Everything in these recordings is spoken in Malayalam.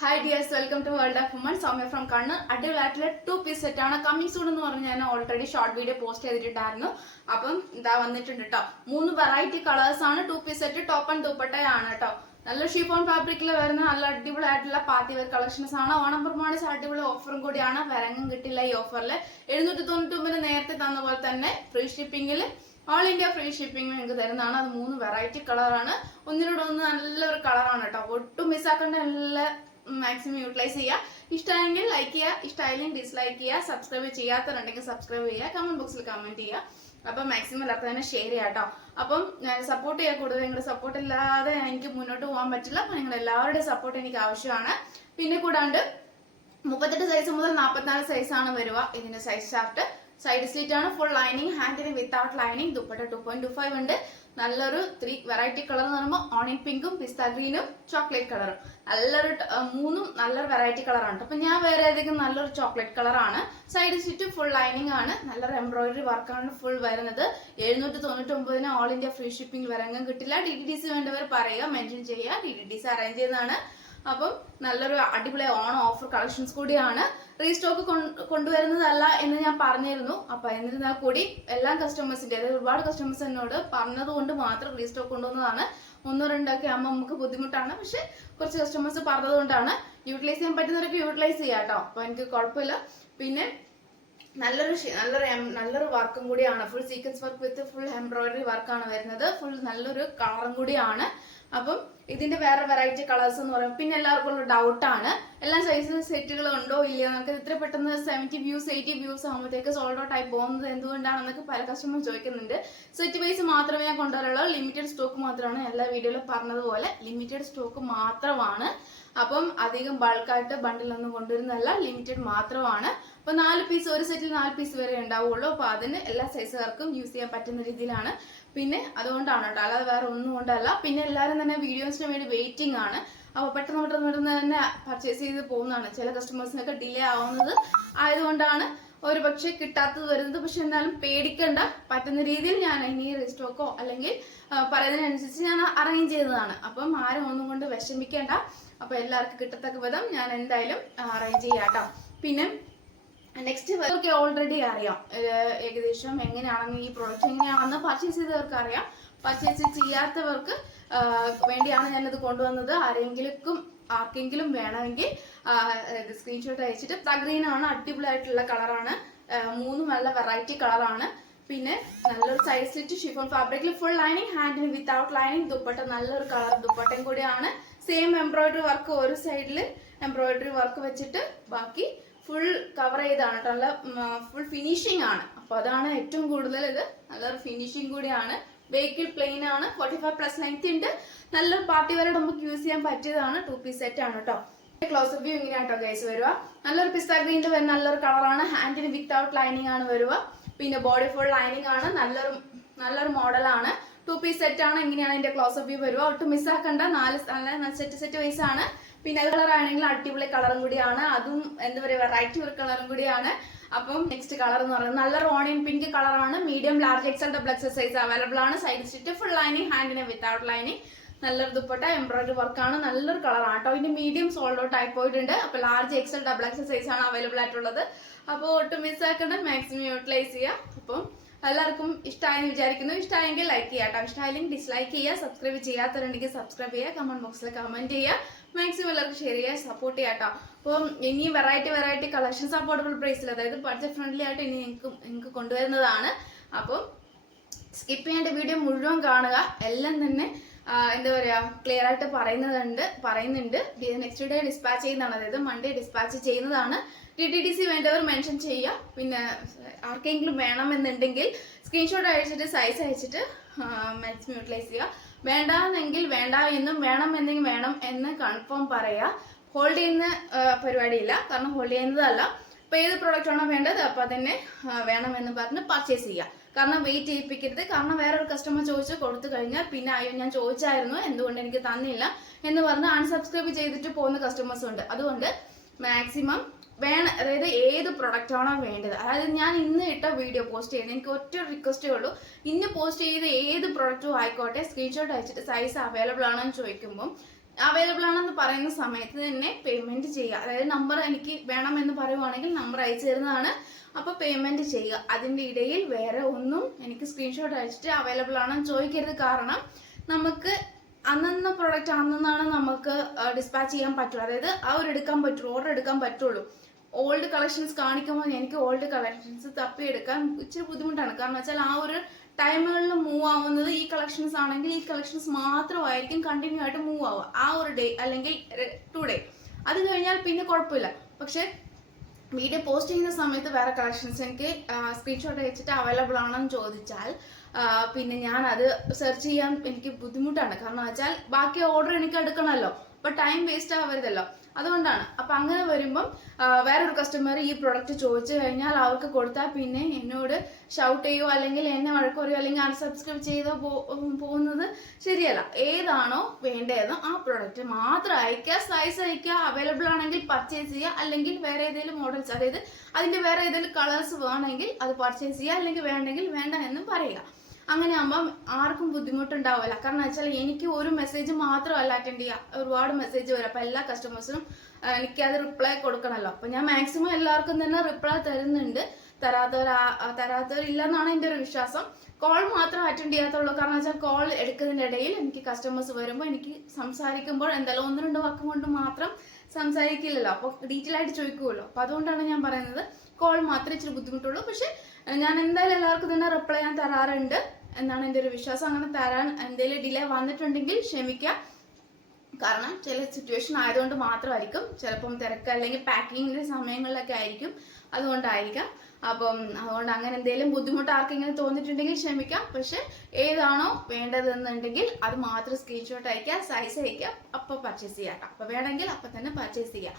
Hi dears, welcome to World of Women. Soumya from Kannur. അടിപൊളിയായിട്ടുള്ള 2-piece സെറ്റ് ആണ്. കമ്മിങ് സൂൺ എന്ന് പറഞ്ഞ് ഞാൻ ഓൾറെഡി ഷോർട്ട് വീഡിയോ പോസ്റ്റ് ചെയ്തിട്ടുണ്ടായിരുന്നു. അപ്പം ഇതാ വന്നിട്ടുണ്ട് കേട്ടോ. 3 വെറൈറ്റി കളേഴ്സ് ആണ്. 2-piece സെറ്റ് ടോപ്പ് ആൻഡ് ദുപ്പട്ടയാണ് കേട്ടോ. നല്ല ഷിഫോൺ ഫാബ്രിക്കിൽ വരുന്ന നല്ല അടിപൊളിയായിട്ടുള്ള പാർട്ടി വെയർ കളക്ഷൻസ് ആണ്. ഓണം പ്രമാണിച്ച് അടിപൊളി ഓഫറും കൂടിയാണ്. വരങ്ങും കിട്ടില്ല ഈ ഓഫറിൽ. 799 നേരത്തെ തന്ന പോലെ തന്നെ ഫ്രീ ഷിപ്പിംഗിൽ ഓൾ ഇന്ത്യ ഫ്രീ ഷിപ്പിംഗ് നിങ്ങൾക്ക് തരുന്നതാണ്. അത് 3 വെറൈറ്റി കളറാണ്. ഒന്നിനോട് ഒന്ന് നല്ലൊരു കളറാണ് കേട്ടോ. ഒട്ടും മിസ്സാക്കേണ്ട എല്ലാ മാക്സിമം യൂട്ടിലൈസ് ചെയ്യുക. ഇഷ്ടമായെങ്കിൽ ലൈക്ക് ചെയ്യുക, ഇഷ്ടമായില്ലെങ്കിൽ ഡിസ്ലൈക്ക് ചെയ്യുക. സബ്സ്ക്രൈബ് ചെയ്യാത്തവരുണ്ടെങ്കിൽ സബ്സ്ക്രൈബ് ചെയ്യുക, കമന്റ് ബോക്സിൽ കമന്റ് ചെയ്യുക. അപ്പം മാക്സിമം എല്ലാവർക്കും തന്നെ ഷെയർ ചെയ്യാം കേട്ടോ. അപ്പം ഞാൻ സപ്പോർട്ട് ചെയ്യാൻ കൂടുതൽ നിങ്ങളുടെ സപ്പോർട്ട് ഇല്ലാതെ എനിക്ക് മുന്നോട്ട് പോകാൻ പറ്റില്ല. അപ്പം നിങ്ങൾ എല്ലാവരുടെയും സപ്പോർട്ട് എനിക്ക് ആവശ്യമാണ്. പിന്നെ കൂടാണ്ട് 38 സൈസ് മുതൽ 44 സൈസാണ് വരിക. ഇതിന്റെ സൈസ് ചാർട്ട് സൈഡ് സ്ലിറ്റ് ആണ്. ഫുൾ ലൈനിങ്, ഹാൻഡിന് വിത്തൗട്ട് ലൈനിങ്. ദുപ്പട്ട 2.25 ഉണ്ട്. നല്ലൊരു 3 വെറൈറ്റി കളർ എന്ന് പറയുമ്പോൾ ഓണിയൻ പിങ്കും പിസ്ത ഗ്രീനും ചോക്ലേറ്റ് കളറും. നല്ലൊരു 3 നല്ലൊരു വെറൈറ്റി കളറാണ്. അപ്പൊ ഞാൻ വേറെ ഏതെങ്കിലും നല്ലൊരു ചോക്ലേറ്റ് കളറാണ്. സൈഡ് സ്ലിറ്റ് ഫുൾ ലൈനിങ് ആണ്. നല്ലൊരു എംബ്രോയിഡറി വർക്കാണ് ഫുൾ വരുന്നത്. 799 ഓൾ ഇന്ത്യ ഫ്രീ ഷിപ്പിംഗ് വരങ്ങും കിട്ടില്ല. DTDC വേണ്ടവർ പറയുക, മെൻഷൻ ചെയ്യുക. DTDC അറേഞ്ച് ചെയ്യുന്നതാണ്. അപ്പം നല്ലൊരു അടിപൊളി ഓണം ഓഫർ കളക്ഷൻസ് കൂടിയാണ്. റീസ്റ്റോക്ക് കൊണ്ടുവരുന്നതല്ല എന്ന് ഞാൻ പറഞ്ഞിരുന്നു. അപ്പൊ എന്നിരുന്നാൽ കൂടി എല്ലാ കസ്റ്റമേഴ്സിന്റെ, അതായത് ഒരുപാട് കസ്റ്റമേഴ്സ് എന്നോട് പറഞ്ഞതുകൊണ്ട് മാത്രം റീസ്റ്റോക്ക് കൊണ്ടുവന്നതാണ്. 1-2 ഒക്കെ ആകുമ്പോൾ നമുക്ക് ബുദ്ധിമുട്ടാണ്. പക്ഷെ കുറച്ച് കസ്റ്റമേഴ്സ് പറഞ്ഞതുകൊണ്ടാണ്. യൂട്ടിലൈസ് ചെയ്യാൻ പറ്റുന്നവരൊക്കെ യൂട്ടിലൈസ് ചെയ്യാം കേട്ടോ. അപ്പൊ എനിക്ക് കുഴപ്പമില്ല. പിന്നെ നല്ലൊരു വർക്കും കൂടിയാണ്. Full sequence work with full embroidery വർക്കാണ് വരുന്നത്. ഫുൾ നല്ലൊരു കളറും കൂടിയാണ്. അപ്പം ഇതിന്റെ വേറെ വെറൈറ്റി കളേഴ്സ് എന്ന് പറയുമ്പോൾ പിന്നെ എല്ലാവർക്കും ഉള്ള ഡൗട്ടാണ്, എല്ലാ സൈസ് സെറ്റുകൾ ഉണ്ടോ ഇല്ലയോ നമുക്ക്. ഇത്ര പെട്ടെന്ന് 70 വ്യൂസ് 80 വ്യൂസ് ആകുമ്പോഴത്തേക്ക് സോൾഡ് ഔട്ട് ആയി പോകുന്നത് എന്തുകൊണ്ടാണെന്നൊക്കെ പല കസ്റ്റമർ ചോദിക്കുന്നുണ്ട്. സെറ്റ് വൈസ് മാത്രമേ ഞാൻ കൊണ്ടുവരുള്ളൂ. ലിമിറ്റഡ് സ്റ്റോക്ക് മാത്രമാണ്. എല്ലാ വീഡിയോയിലും പറഞ്ഞതുപോലെ ലിമിറ്റഡ് സ്റ്റോക്ക് മാത്രമാണ്. അപ്പം അധികം ബൾക്കായിട്ട് ബണ്ടിലൊന്നും കൊണ്ടുവരുന്നതല്ല, ലിമിറ്റഡ് മാത്രമാണ്. അപ്പൊ 4 പീസ്, ഒരു സെറ്റിൽ 4 പീസ് വരെ ഉണ്ടാവുള്ളൂ. അപ്പൊ അതിന് എല്ലാ സൈസുകാർക്കും യൂസ് ചെയ്യാൻ പറ്റുന്ന രീതിയിലാണ്. പിന്നെ അതുകൊണ്ടാണ് കേട്ടോ, അല്ലാതെ വേറെ ഒന്നും കൊണ്ടല്ല. പിന്നെ എല്ലാവരും തന്നെ വീഡിയോസിന് വേണ്ടി വെയിറ്റിംഗ് ആണ്. അപ്പൊ പെട്ടെന്ന് തന്നെ പർച്ചേസ് ചെയ്ത് പോകുന്നതാണ്. ചില കസ്റ്റമേഴ്സിനൊക്കെ ഡിലേ ആവുന്നത് ആയതുകൊണ്ടാണ് ഒരു പക്ഷെ കിട്ടാത്തത് വരുന്നത്. പക്ഷെ എന്നാലും പേടിക്കണ്ട, പറ്റുന്ന രീതിയിൽ ഞാൻ ഇനി റീസ്റ്റോക്കോ അല്ലെങ്കിൽ പറയുന്നതിനനുസരിച്ച് ഞാൻ അറേഞ്ച് ചെയ്തതാണ്. അപ്പം ആരും ഒന്നും കൊണ്ട് വിഷമിക്കേണ്ട. അപ്പൊ എല്ലാവർക്കും കിട്ടത്തക്ക വിധം ഞാൻ എന്തായാലും അറേഞ്ച് ചെയ്യാം കേട്ടോ. പിന്നെ നെക്സ്റ്റ് അവർക്ക് ഓൾറെഡി അറിയാം ഏകദേശം എങ്ങനെയാണെന്ന്, ഈ പ്രോഡക്റ്റ് എങ്ങനെയാണെന്ന് പർച്ചേസ് ചെയ്തവർക്ക് അറിയാം. പർച്ചേസ് ചെയ്യാത്തവർക്ക് വേണ്ടിയാണ് ഞാനിത് കൊണ്ടുവന്നത്. ആർക്കെങ്കിലും വേണമെങ്കിൽ സ്ക്രീൻഷോട്ട് അയച്ചിട്ട്. ഗ്രീൻ ആണ്, അടിപൊളിയായിട്ടുള്ള കളറാണ്. 3 നല്ല വെറൈറ്റി കളറാണ്. പിന്നെ നല്ലൊരു സൈഡ് സ്ലിറ്റ് ഷിഫോൺ ഫാബ്രിക്കിൽ ഫുൾ ലൈനിങ്, ഹാൻഡിന് വിത്തൗട്ട് ലൈനിങ്. ദുപ്പട്ട നല്ലൊരു കളർ ദുപ്പട്ടയും കൂടിയാണ്. സെയിം എംബ്രോയിഡറി വർക്ക്, ഒരു സൈഡിൽ എംബ്രോയിഡറി വർക്ക് വെച്ചിട്ട് ബാക്കി ഫുൾ കവർ ചെയ്താണ്. നല്ല ഫുൾ ഫിനിഷിംഗ് ആണ്. അപ്പൊ അതാണ് ഏറ്റവും കൂടുതൽ. ഇത് നല്ലൊരു ഫിനിഷിംഗ് കൂടിയാണ്. വെഹിക്കിൾ പ്ലെയിൻ ആണ്. 45+ ലെങ്ത് ഉണ്ട്. നല്ലൊരു പാർട്ടി വരെ നമുക്ക് യൂസ് ചെയ്യാൻ പറ്റിയതാണ്. 2-piece സെറ്റ് ആണ് കേട്ടോ. ക്ലോസ് വ്യൂ ഇങ്ങനെയാട്ടോ ഗൈസ് വരിക. നല്ലൊരു പിസ്ത ഗ്രീനിൽ വരുന്ന നല്ലൊരു കളറാണ്. ഹാൻഡിന് വിത്തൗട്ട് ലൈനിങ് ആണ് വരിക. പിന്നെ ബോഡി ഫുൾ ലൈനിങ് ആണ്. നല്ലൊരു മോഡലാണ്. 2-piece സെറ്റ് ആണ്. ഇങ്ങനെയാണ് ഇതിന്റെ ക്ലോസ് വ്യൂ വരിക. ഒട്ടും മിസ്സാക്കണ്ട. 4 സെറ്റ് വൈസ് ആണ്. പിന്നെ കളർ ആണെങ്കിൽ അടിപൊളി കളറും കൂടിയാണ്. അതും എന്താ പറയുക, വെറൈറ്റി ഒരു കളറും കൂടിയാണ്. അപ്പം നെക്സ്റ്റ് കളർ എന്ന് പറയുന്നത് നല്ലൊരു ഓണിയൻ പിങ്ക് കളറാണ്. Medium, large, XL, double size available ആണ്. സൈഡ് സ്റ്റിച്ച് ഫുൾ ലൈനിങ്, ഹാൻഡിന് വിത്തൗട്ട് ലൈനിങ്. നല്ലൊരു ദുപ്പട്ട, എംബ്രോയിഡറി വർക്കാണ്. നല്ലൊരു കളറാണ് കേട്ടോ. ഇതിന്റെ മീഡിയം സോൾഡ് ഔട്ട് ആയി പോയിട്ടുണ്ട്. അപ്പൊ ലാർജ്, എക്സൽ, ഡബിൾ സൈസ് ആണ് അവൈലബിൾ ആയിട്ടുള്ളത്. അപ്പോൾ ഒട്ടും മിസ്സാക്കേണ്ട, മാക്സിമം യൂട്ടിലൈസ് ചെയ്യാം. അപ്പം എല്ലാവർക്കും ഇഷ്ടമായെന്ന് വിചാരിക്കുന്നു. ഇഷ്ടമായെങ്കിൽ ലൈക്ക് ചെയ്യാം കേട്ടോ. ഇഷ്ടമായില്ലെങ്കിൽ ഡിസ്ലൈക്ക് ചെയ്യുക. സബ്സ്ക്രൈബ് ചെയ്യാത്തവരുണ്ടെങ്കിൽ സബ്സ്ക്രൈബ് ചെയ്യുക. കമന്റ് ബോക്സിൽ കമന്റ് ചെയ്യുക. മാക്സിമം എല്ലാവർക്കും ഷെയർ ചെയ്യുക, സപ്പോർട്ട് ചെയ്യാം കേട്ടോ. അപ്പം ഇനി വെറൈറ്റി കളക്ഷൻസ് അഫോർഡബിൾ പ്രൈസിൽ, അതായത് ബഡ്ജറ്റ് ഫ്രണ്ട്ലി ആയിട്ട് ഇനി നിങ്ങൾക്ക് കൊണ്ടുവരുന്നതാണ്. അപ്പം സ്കിപ്പ് ചെയ്യേണ്ട വീഡിയോ മുഴുവൻ കാണുക. എല്ലാം തന്നെ എന്താ പറയാ, ക്ലിയർ ആയിട്ട് പറയുന്നുണ്ട്. നെക്സ്റ്റ് ഡേ ഡിസ്പാച്ച് ചെയ്യുന്നതാണ്, അതായത് മൺഡേ ഡിസ്പാച്ച് ചെയ്യുന്നതാണ്. DTDC വേണ്ടവർ മെൻഷൻ ചെയ്യുക. പിന്നെ ആർക്കെങ്കിലും വേണമെന്നുണ്ടെങ്കിൽ സ്ക്രീൻഷോട്ട് അയച്ചിട്ട് സൈസ് അയച്ചിട്ട് മാക്സിമം യൂട്ടിലൈസ് ചെയ്യുക. വേണ്ടാന്നെങ്കിൽ വേണ്ട എന്നും, വേണമെന്നെങ്കിൽ വേണം എന്ന് കൺഫേം പറയുക. ഹോൾഡ് ചെയ്യുന്ന പരിപാടിയില്ല, കാരണം ഹോൾഡ് ചെയ്യുന്നതല്ല. അപ്പൊ ഏത് പ്രോഡക്റ്റ് ആണോ വേണ്ടത് അപ്പൊ തന്നെ വേണമെന്ന് പറഞ്ഞ് പർച്ചേസ് ചെയ്യുക. കാരണം വെയിറ്റ് ചെയ്യിപ്പിക്കരുത്. കാരണം വേറൊരു കസ്റ്റമർ ചോദിച്ച് കൊടുത്തു കഴിഞ്ഞാൽ പിന്നെ അയ്യോ ഞാൻ ചോദിച്ചായിരുന്നു എന്തുകൊണ്ട് എനിക്ക് തന്നില്ല എന്ന് പറഞ്ഞ് അൺസബ്സ്ക്രൈബ് ചെയ്തിട്ട് പോകുന്ന കസ്റ്റമേഴ്സ് ഉണ്ട്. അതുകൊണ്ട് മാക്സിമം അതായത് ഏത് പ്രൊഡക്റ്റ് ആണോ വേണ്ടത്, അതായത് ഞാൻ ഇന്ന് ഇട്ട വീഡിയോ പോസ്റ്റ് ചെയ്യുന്നത് എനിക്ക് ഒറ്റ റിക്വസ്റ്റേ ഉള്ളൂ. ഇന്ന് പോസ്റ്റ് ചെയ്ത ഏത് പ്രൊഡക്റ്റും ആയിക്കോട്ടെ, സ്ക്രീൻഷോട്ട് അയച്ചിട്ട് സൈസ് അവൈലബിൾ ആണോ എന്ന് ചോദിക്കുമ്പോൾ അവൈലബിൾ ആണെന്ന് പറയുന്ന സമയത്ത് തന്നെ പേയ്മെന്റ് ചെയ്യുക. അതായത് നമ്പർ എനിക്ക് വേണമെന്ന് പറയുവാണെങ്കിൽ നമ്പർ അയച്ചു തരുന്നതാണ്. അപ്പോൾ പേയ്മെന്റ് ചെയ്യുക. അതിൻ്റെ ഇടയിൽ വേറെ ഒന്നും എനിക്ക് സ്ക്രീൻഷോട്ട് അയച്ചിട്ട് അവൈലബിൾ ആണെന്ന് ചോദിക്കരുത്. കാരണം നമുക്ക് അന്നന്ന പ്രൊഡക്റ്റ് അന്നാണ് നമുക്ക് ഡിസ്പാച്ച് ചെയ്യാൻ പറ്റുള്ളൂ. അതായത് ആ ഒരു എടുക്കാൻ പറ്റുള്ളൂ, ഓർഡർ എടുക്കാൻ പറ്റുള്ളൂ. ഓൾഡ് കളക്ഷൻസ് കാണിക്കുമ്പോൾ എനിക്ക് ഓൾഡ് കളക്ഷൻസ് തപ്പിയെടുക്കാൻ ഇച്ചിരി ബുദ്ധിമുട്ടാണ്. കാരണം വെച്ചാൽ ആ ഒരു ടൈമുകളിൽ മൂവ് ആവുന്നത് ഈ കളക്ഷൻസ് ആണെങ്കിൽ ഈ കളക്ഷൻസ് മാത്രമായിരിക്കും കണ്ടിന്യൂ ആയിട്ട് മൂവ് ആവുക ആ ഒരു ഡേ അല്ലെങ്കിൽ 2 ഡേ. അത് കഴിഞ്ഞാൽ പിന്നെ കുഴപ്പമില്ല. പക്ഷെ വീഡിയോ പോസ്റ്റ് ചെയ്യുന്ന സമയത്ത് വേറെ കളക്ഷൻസ് എനിക്ക് സ്ക്രീൻഷോട്ട് വെച്ചിട്ട് അവൈലബിൾ ആണെന്ന് ചോദിച്ചാൽ പിന്നെ ഞാൻ അത് സെർച്ച് ചെയ്യാൻ എനിക്ക് ബുദ്ധിമുട്ടാണ്. കാരണം വെച്ചാൽ ബാക്കി ഓർഡർ എനിക്ക് എടുക്കണമല്ലോ, അപ്പൊ ടൈം വേസ്റ്റ് ആവരുതല്ലോ. അതുകൊണ്ടാണ്. അപ്പൊ അങ്ങനെ വരുമ്പം വേറൊരു കസ്റ്റമർ ഈ പ്രൊഡക്റ്റ് ചോദിച്ചു കഴിഞ്ഞാൽ അവർക്ക് കൊടുത്താൽ പിന്നെ എന്നോട് ഷൗട്ട് ചെയ്യോ അല്ലെങ്കിൽ എന്നെ വഴക്ക് പറയോ അല്ലെങ്കിൽ അൺസബ്സ്ക്രൈബ് ചെയ്തോ പോകുന്നത് ശരിയല്ല. ഏതാണോ വേണ്ടതെന്നോ ആ പ്രൊഡക്റ്റ് മാത്രം അയക്കുക, സൈസ് അയക്കുക, അവൈലബിൾ ആണെങ്കിൽ പർച്ചേസ് ചെയ്യുക, അല്ലെങ്കിൽ വേറെ ഏതെങ്കിലും മോഡൽസ് അതായത് അതിന്റെ വേറെ ഏതെങ്കിലും കളേഴ്സ് വേണമെങ്കിൽ അത് പർച്ചേസ് ചെയ്യുക, അല്ലെങ്കിൽ വേണ്ടെങ്കിൽ വേണ്ട എന്നും പറയുക. അങ്ങനെ ആകുമ്പം ആർക്കും ബുദ്ധിമുട്ടുണ്ടാവില്ല. കാരണം വെച്ചാൽ എനിക്ക് ഒരു മെസ്സേജ് മാത്രമല്ല അറ്റൻഡ് ചെയ്യുക, ഒരുപാട് മെസ്സേജ് വരും. അപ്പം എല്ലാ കസ്റ്റമേഴ്സിനും എനിക്കത് റിപ്ലൈ കൊടുക്കണമല്ലോ. അപ്പം ഞാൻ മാക്സിമം എല്ലാവർക്കും തന്നെ റിപ്ലൈ തരുന്നുണ്ട്. തരാത്തവരില്ലെന്നാണ് എൻ്റെ ഒരു വിശ്വാസം. കോൾ മാത്രം അറ്റൻഡ് ചെയ്യാത്തുള്ളൂ. കാരണം വെച്ചാൽ കോൾ എടുക്കുന്നതിനിടയിൽ എനിക്ക് കസ്റ്റമേഴ്സ് വരുമ്പോൾ എനിക്ക് സംസാരിക്കുമ്പോൾ എന്തായാലും 1-2 വാക്ക് കൊണ്ട് മാത്രം സംസാരിക്കില്ലല്ലോ, അപ്പോൾ ഡീറ്റെയിൽ ആയിട്ട് ചോദിക്കുമല്ലോ. അപ്പം അതുകൊണ്ടാണ് ഞാൻ പറയുന്നത് കോൾ മാത്രമേ ഇച്ചിരി ബുദ്ധിമുട്ടുള്ളൂ. പക്ഷെ ഞാൻ എന്തായാലും എല്ലാവർക്കും തന്നെ റിപ്ലൈ ഞാൻ തരാറുണ്ട് എന്നാണ് എൻ്റെ ഒരു വിശ്വാസം. അങ്ങനെ തരാൻ എന്തെങ്കിലും ഡിലേ വന്നിട്ടുണ്ടെങ്കിൽ ക്ഷമിക്കാം. കാരണം ചില സിറ്റുവേഷൻ ആയതുകൊണ്ട് മാത്രമായിരിക്കും. ചിലപ്പം തിരക്ക് അല്ലെങ്കിൽ പാക്കിങ്ങിന്റെ സമയങ്ങളിലൊക്കെ ആയിരിക്കും, അതുകൊണ്ടായിരിക്കാം. അപ്പം അതുകൊണ്ട് അങ്ങനെ എന്തെങ്കിലും ബുദ്ധിമുട്ട് ആർക്കെങ്കിലും തോന്നിയിട്ടുണ്ടെങ്കിൽ ക്ഷമിക്കാം. പക്ഷെ ഏതാണോ വേണ്ടതെന്നുണ്ടെങ്കിൽ അത് മാത്രം സ്ക്രീൻഷോട്ട് അയക്കുക, സൈസ് അയക്കുക, അപ്പോൾ പർച്ചേസ് ചെയ്യാം. അപ്പോൾ വേണമെങ്കിൽ അപ്പം തന്നെ പർച്ചേസ് ചെയ്യാം,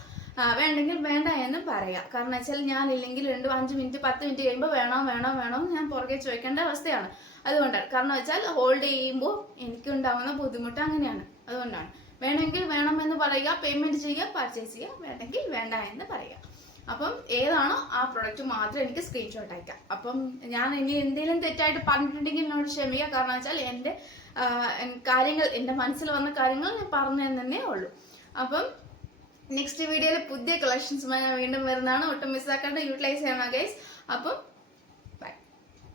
വേണ്ടെങ്കിൽ വേണ്ട എന്ന് പറയാം. കാരണം വെച്ചാൽ ഞാൻ ഇല്ലെങ്കിൽ 2-5 മിനിറ്റ് 10 മിനിറ്റ് കഴിയുമ്പോൾ വേണോ ഞാൻ പുറകെ ചോദിക്കേണ്ട അവസ്ഥയാണ്. അതുകൊണ്ടാണ്. കാരണം വെച്ചാൽ ഹോൾഡ് ചെയ്യുമ്പോൾ എനിക്കുണ്ടാവുന്ന ബുദ്ധിമുട്ട് അങ്ങനെയാണ്. അതുകൊണ്ടാണ്. വേണമെങ്കിൽ വേണമെന്ന് പറയുക, പേയ്മെന്റ് ചെയ്യുക, പർച്ചേസ് ചെയ്യുക, വേണമെങ്കിൽ വേണ്ട എന്ന് പറയുക. അപ്പം ഏതാണോ ആ പ്രൊഡക്റ്റ് മാത്രം എനിക്ക് സ്ക്രീൻഷോട്ട് അയക്കാം. അപ്പം ഞാൻ ഇനി എന്തെങ്കിലും തെറ്റായിട്ട് പറഞ്ഞിട്ടുണ്ടെങ്കിൽ എന്നോട് ക്ഷമിക്കുക. കാരണം വെച്ചാൽ എൻ്റെ കാര്യങ്ങൾ, എൻ്റെ മനസ്സിൽ വന്ന കാര്യങ്ങൾ ഞാൻ പറഞ്ഞു തന്നെ ഉള്ളൂ. അപ്പം നെക്സ്റ്റ് വീഡിയോയിൽ പുതിയ കളക്ഷൻസുമായി ഞാൻ വീണ്ടും വരുന്നതാണ്. ഒട്ടും മിസ്സാക്കാണ്ട് യൂട്ടിലൈസ് ചെയ്യണം ഗൈസ്. അപ്പം